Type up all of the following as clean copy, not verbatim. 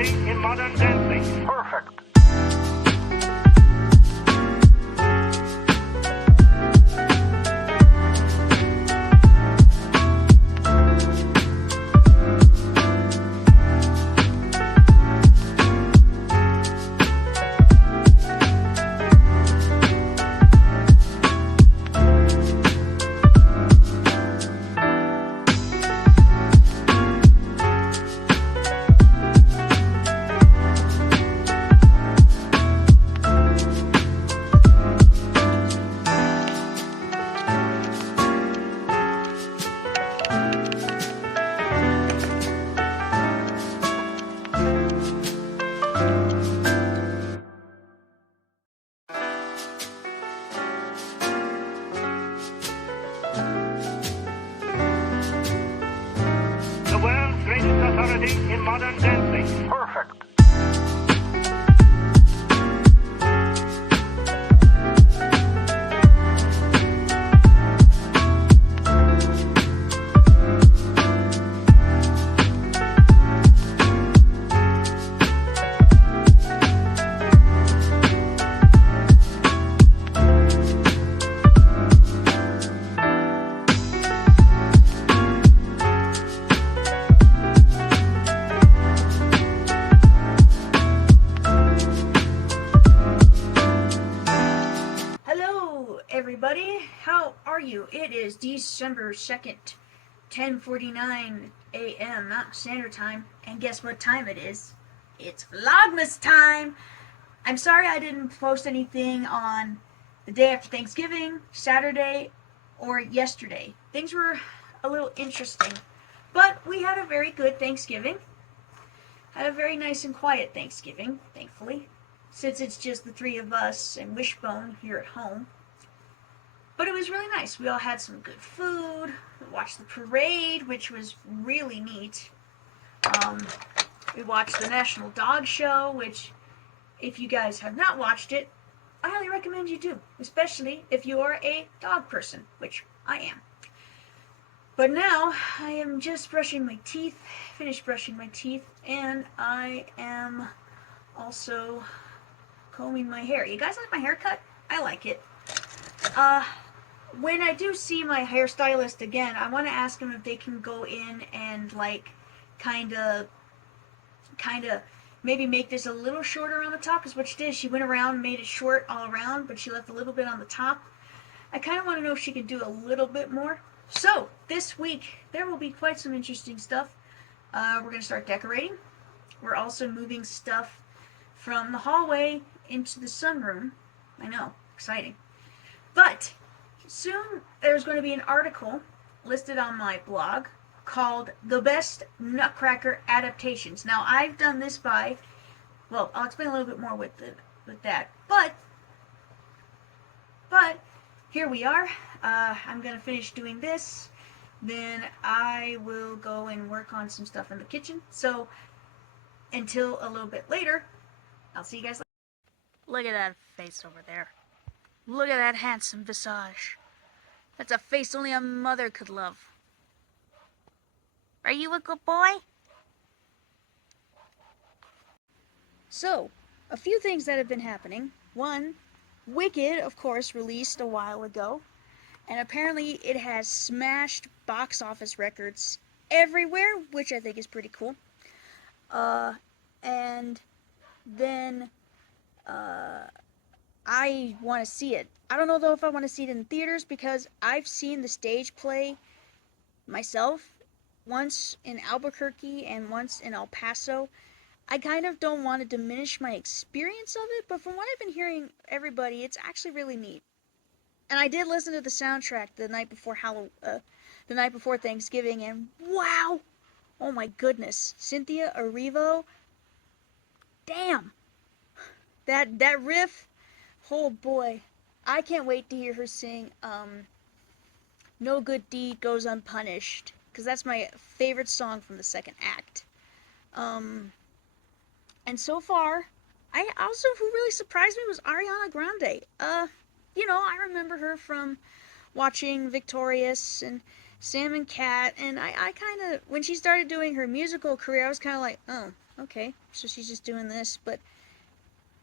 authority in modern dancing. Perfect. The world's greatest authority in modern dancing. Perfect. Everybody, how are you? It is December 2nd, 10:49 a.m. Mountain Standard Time, and guess what time it is? It's Vlogmas time! I'm sorry I didn't post anything on the day after Thanksgiving, Saturday, or yesterday. Things were a little interesting, but we had a very good Thanksgiving. Had a very nice and quiet Thanksgiving, thankfully, since it's just the three of us and Wishbone here at home. But it was really nice. We all had some good food. We watched the parade, which was really neat. We watched the National Dog Show, which, if you guys have not watched it, I highly recommend you do, especially if you are a dog person, which I am. But now, I am just brushing my teeth, finished brushing my teeth, and I am also combing my hair. You guys like my haircut? I like it. When I do see my hairstylist again, I want to ask them if they can go in and, like, kind of, maybe make this a little shorter on the top, because what she did, she went around and made it short all around, but she left a little bit on the top. I kind of want to know if she can do a little bit more. So, this week, there will be quite some interesting stuff. We're going to start decorating. We're also moving stuff from the hallway into the sunroom. I know, exciting. But soon there's going to be an article listed on my blog called The Best Nutcracker Adaptations. Now, I've done this by, well, I'll explain a little bit more with that. But here we are. I'm going to finish doing this. Then I will go and work on some stuff in the kitchen. So until a little bit later, I'll see you guys later. Look at that face over there. Look at that handsome visage. That's a face only a mother could love. Are you a good boy? So, a few things that have been happening. One, Wicked, of course, released a while ago. And apparently it has smashed box office records everywhere, which I think is pretty cool. And then, I want to see it. I don't know, though, if I want to see it in theaters, because I've seen the stage play myself, once in Albuquerque and once in El Paso. I kind of don't want to diminish my experience of it, but from what I've been hearing everybody, it's actually really neat. And I did listen to the soundtrack the night before Thanksgiving, and wow! Oh my goodness. Cynthia Erivo. Damn! That riff, oh boy. I can't wait to hear her sing No Good Deed Goes Unpunished, because that's my favorite song from the second act. And so far, who really surprised me was Ariana Grande. I remember her from watching Victorious and Sam and Cat, and I kind of, when she started doing her musical career, I was kind of like, oh, okay, so she's just doing this, but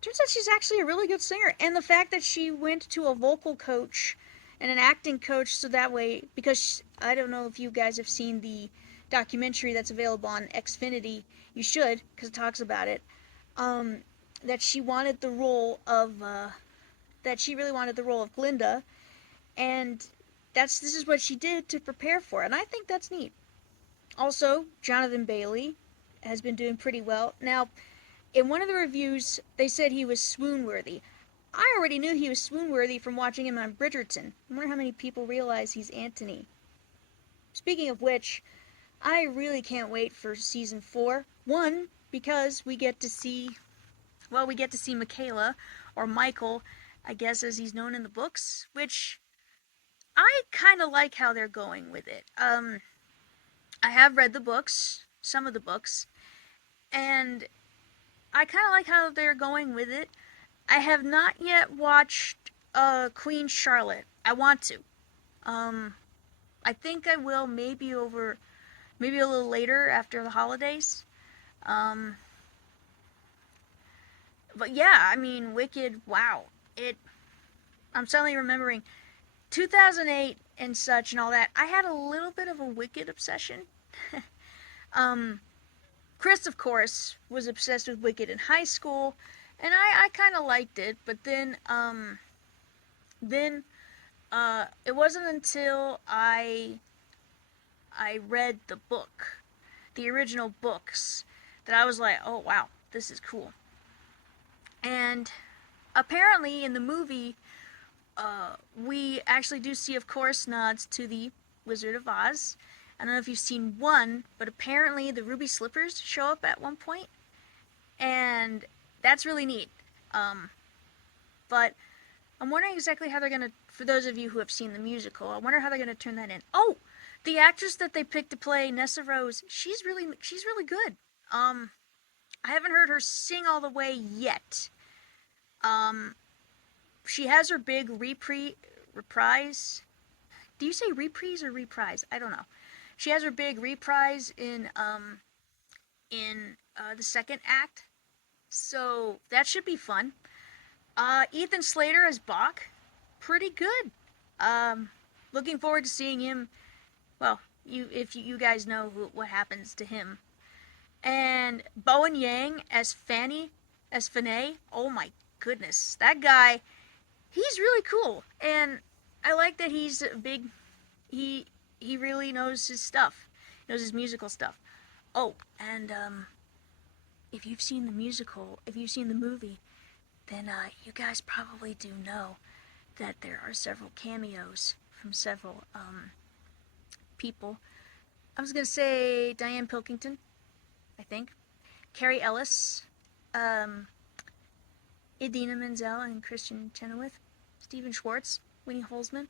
turns out she's actually a really good singer. And the fact that she went to a vocal coach and an acting coach, so that way, because I don't know if you guys have seen the documentary that's available on Xfinity, you should, because it talks about it. Um, that she wanted the role of, that she really wanted the role of Glinda, and this is what she did to prepare for it, and I think that's neat. Also, Jonathan Bailey has been doing pretty well. Now, in one of the reviews, they said he was swoon-worthy. I already knew he was swoon-worthy from watching him on Bridgerton. I wonder how many people realize he's Antony. Speaking of which, I really can't wait for season 4. One, because we get to see, well, we get to see Michaela, or Michael, I guess as he's known in the books, which I kind of like how they're going with it. I have read the books, some of the books, and I kind of like how they're going with it. I have not yet watched Queen Charlotte. I want to. Um, I think I will maybe a little later after the holidays. Um, but yeah, I mean, Wicked, wow. It, I'm suddenly remembering 2008 and such and all that. I had a little bit of a Wicked obsession. um, Chris, of course, was obsessed with Wicked in high school, and I kind of liked it, but then it wasn't until I read the book, the original books, that I was like, oh wow, this is cool. And apparently in the movie, we actually do see, of course, nods to the Wizard of Oz. I don't know if you've seen one, but apparently the ruby slippers show up at one point, and that's really neat. Um, but I'm wondering exactly how they're gonna. For those of you who have seen the musical, I wonder how they're gonna turn that in. Oh, the actress that they picked to play Nessa Rose, she's really good. I haven't heard her sing all the way yet. Um, she has her big reprise. Do you say reprise or reprise? I don't know. She has her big reprise in the second act, so that should be fun. Ethan Slater as Bach, pretty good. Um, Looking forward to seeing him. Well, if you guys know what happens to him, and Bowen Yang as Fanny. Oh my goodness, that guy, he's really cool, and I like that he's big. He he really knows his stuff, knows his musical stuff. Oh, and if you've seen the movie, then you guys probably do know that there are several cameos from several people. I was gonna say Diane Pilkington, I think, Carrie Ellis, um, Idina Menzel and Christian Chenoweth, Stephen Schwartz, Winnie Holzman.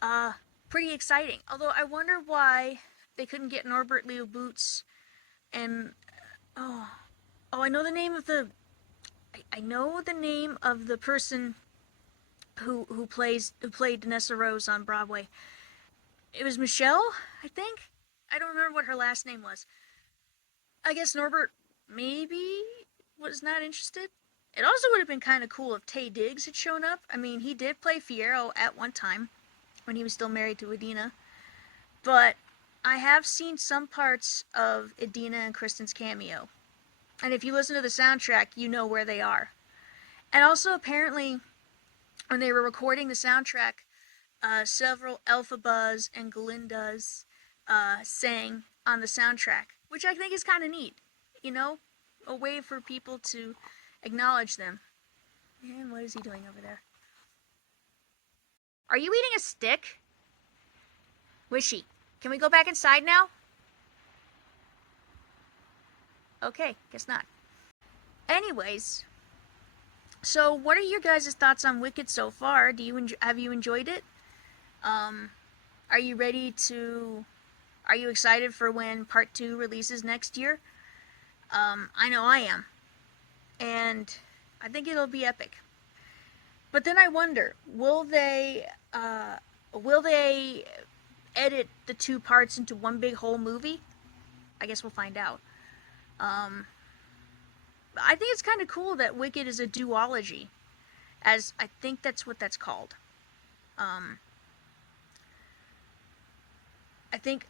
Uh, Pretty exciting. Although I wonder why they couldn't get Norbert Leo Boots and oh I know the name of the I know the name of the person who played Nessa Rose on Broadway. It was Michelle, I think. I don't remember what her last name was. I guess Norbert maybe was not interested. It also would have been kind of cool if Taye Diggs had shown up. I mean, he did play Fiyero at one time when he was still married to Idina. But I have seen some parts of Idina and Kristen's cameo. And if you listen to the soundtrack, you know where they are. And also, apparently, when they were recording the soundtrack, several Elphabas and Galindas sang on the soundtrack, which I think is kind of neat. You know, a way for people to acknowledge them. And what is he doing over there? Are you eating a stick? Wishy. Can we go back inside now? Okay, guess not. Anyways, so what are your guys' thoughts on Wicked so far? Have you enjoyed it? Um, are you ready to? Are you excited for when Part 2 releases next year? I know I am, and I think it'll be epic. But then I wonder, will they edit the two parts into one big whole movie? I guess we'll find out. I think it's kind of cool that Wicked is a duology, as I think that's what that's called. I think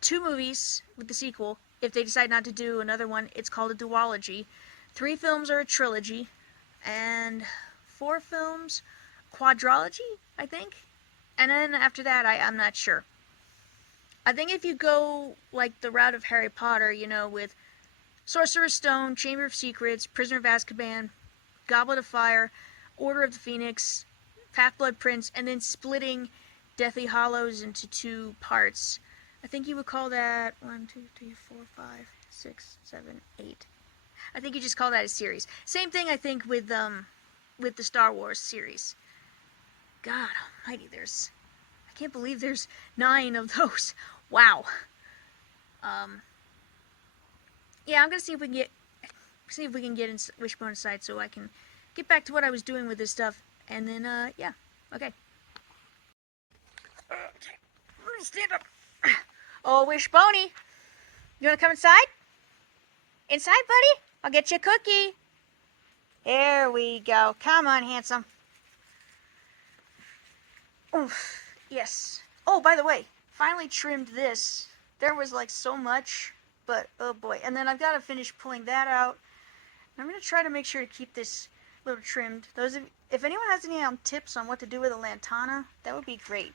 2 movies with the sequel. If they decide not to do another one, it's called a duology. 3 films are a trilogy, and 4 films, quadrology, I think. And then after that, I'm not sure. I think if you go like the route of Harry Potter, you know, with Sorcerer's Stone, Chamber of Secrets, Prisoner of Azkaban, Goblet of Fire, Order of the Phoenix, Half-Blood Prince, and then splitting Deathly Hallows into 2 parts. I think you would call that 1, 2, 3, 4, 5, 6, 7, 8. I think you just call that a series. Same thing I think with the Star Wars series. God almighty, I can't believe there's 9 of those. Wow. Yeah, I'm gonna see if we can get in Wishbone inside so I can get back to what I was doing with this stuff, and then yeah, okay. Stand up. Oh, Wishboney, you wanna come inside? Inside, buddy? I'll get you a cookie. There we go. Come on, handsome. Oof. Yes. Oh, by the way, finally trimmed this. There was like so much, but oh boy. And then I've got to finish pulling that out. I'm going to try to make sure to keep this a little trimmed. If anyone has any tips on what to do with a lantana, that would be great.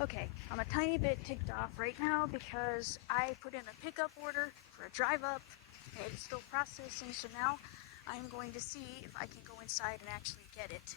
Okay, I'm a tiny bit ticked off right now because I put in a pickup order for a drive up and it's still processing, so now I'm going to see if I can go inside and actually get it.